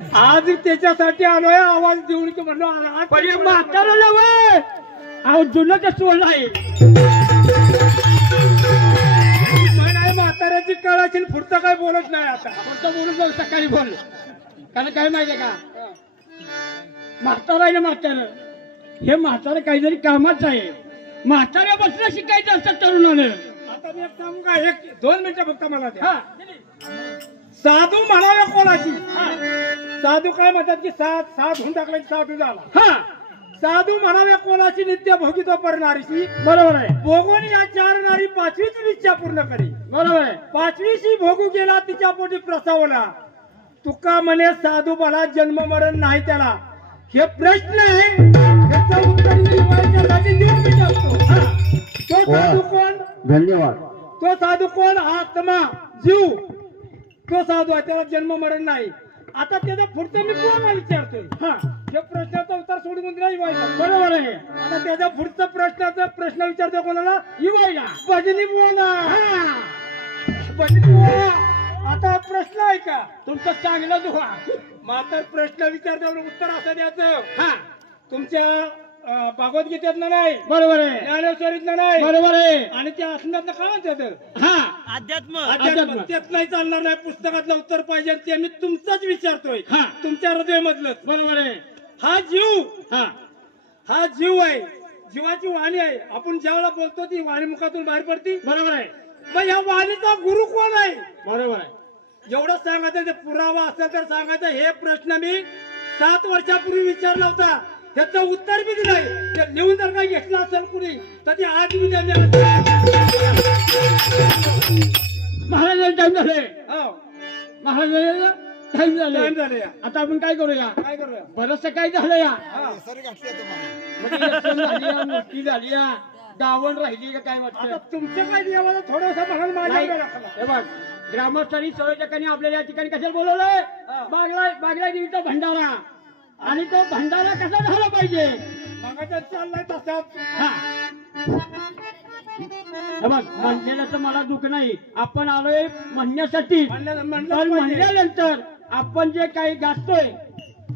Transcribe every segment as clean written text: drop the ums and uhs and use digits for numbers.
आज त्याच्यासाठी आलोय आवाज देऊन की म्हणलो पण हे म्हातारं नव्हे, अहो जुनं ते सोडलं आहे. नाही म्हाताऱ्याची कळ असेल पुढचं काय बोलत नाही आता फक्त बोलून जाऊ सकाळी बोल. कारण काय माहितीये का, म्हातारं आहे ना म्हातारं, हे म्हातारं काहीतरी कामाच आहे. म्हाताऱ्यापासून शिकायचं असतं तरुणानं. आता मी एक सांगू का, एक 2 मिनिटं फक्त मला द्या. हा साधू म्हणावे कोणाची, साधू काय म्हणतात की सात होऊन टाकला की साधू झाला. हा साधू म्हणावे कोणाची नित्य भोगितो परनारीशी, बरोबर आहे, भोगून या 4 नारी 5वीची इच्छा पूर्ण करी. बरोबर आहे. 5वीशी भोगू गेला तिच्या पोटी प्रसावला. तुका म्हणे साधू मला जन्म मरण नाही त्याला. हे प्रश्न आहे, त्याचं उत्तर मी माझ्यासाठी देऊन मी टाकतो. तो साधू कोण? धन्यवाद. तो साधू कोण? आत्मा, जीव. तो साधू आहे, त्याला जन्म मरण नाही. आता त्याचा पुढचं मी कोणाला विचारतोय. हे प्रश्नाचं उत्तर सोडून नाही व्हायचं. बरोबर आहे. आता त्याच्या पुढचं प्रश्न विचारतो कोणाला? युवायला. भजनी बुवाला. भजनी बुवा, आता प्रश्न आहे का तुमचं चांगलं दुहा. मात्र प्रश्न विचारतो उत्तर असं द्यायचं. तुमच्या भगवद्गीतेत नाही, बरोबर आहे, ज्ञानेश्वरीत नाही, बरोबर आहे. आणि त्या असण्यात काय म्हणतात हा अध्यात्म. तेच नाही चालणार नाही. पुस्तकातलं उत्तर पाहिजे ते मी तुमचाच विचारतोय. तुमच्या हृदय मधलं. बरोबर आहे. हा जीव, हा जीव आहे, जीवाची वाणी आहे. आपण ज्यावेळेला बोलतो ती वाणी मुखातून बाहेर पडती. बरोबर आहे, मग या वाणीचा गुरु कोण आहे? बरोबर आहे. एवढं सांगायचं, ते पुरावा असेल तर सांगायचं. हे प्रश्न मी 7 वर्षापूर्वी विचारला होता, त्याचं उत्तर बी दिलंय. ते लिहून जर काही घेतलं असेल कुणी तर ते आज मी महाराजांना टाइम झाले, हो, महाराजांना टाइम टाइम झाले. झाले. आता आपण काय करूया, काय करूया? बरंचसं काय झालं या, हा. म्हणजे इलेक्शन झाली या, मूर्ती झाली या, गावण राहिली का काय आता वाटतं. तुमचं काय देवाला थोडंसं म्हणाल माझ्या नाही. लागला. हे बघ, ग्रामस्थांनी सर्वचकांनी आपल्याला या ठिकाणी कशाला बोलवलंय, बागला देवीचा भंडारा. आणि तो भंडारा कसा झाला पाहिजे. मगाच्या चाललाय तसाच. हा. हे बघ, म्हणलेल्याचं मला दुःख नाही. आपण आलोय म्हणण्यासाठी, पण म्हणल्यानंतर आपण जे काही गाजतोय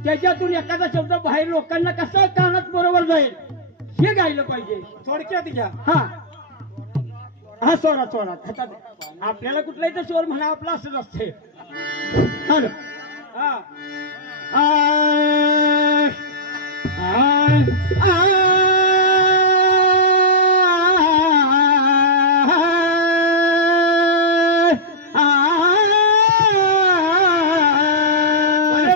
त्याच्यातून एखादा शब्द बाहेर लोकांना कसा कानात बरोबर जाईल हे गायलं पाहिजे. थोडक्यात घ्या. हा स्वरात आपल्याला कुठलाही तर स्वर म्हणा, आपला असंच असते. हा. आ